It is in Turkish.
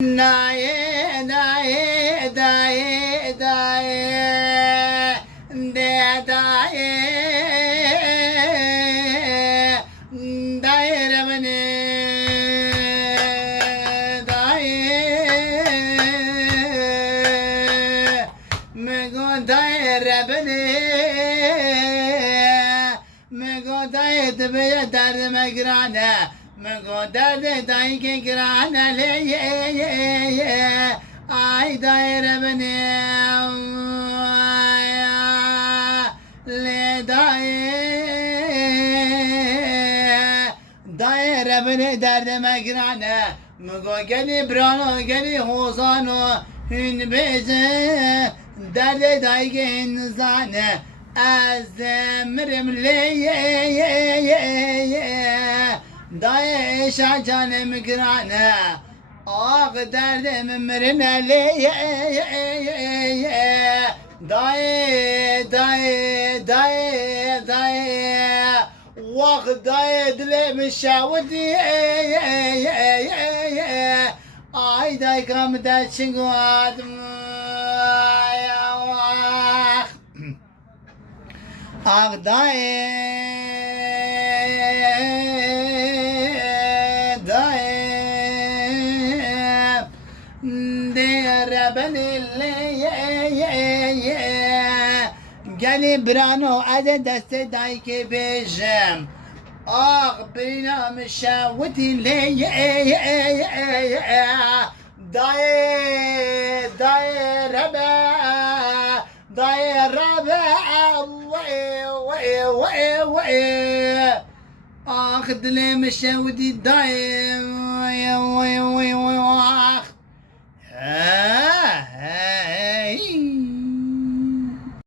Daye daye daye daye de daye daye remene daye mego daye remene mego daye tebe derd megrane مگو درد دایی که گرانه لیه آی دایر بنی لی دایر بنی درد مگرانه مگو گلی برانو گلی حوزانو هن بیزه درد دایی که هنزانه از مرم لیه داي شاجان مقرانا آق دردم مرنا لي داي داي داي داي واق داي دلي مشاودي آي داي كام دا شنقوات يا واق آق داي گلی برانو از دست دای که بیشم آق بینام شاوتی لی دای ربا آخ دلی مشاودی دای آخ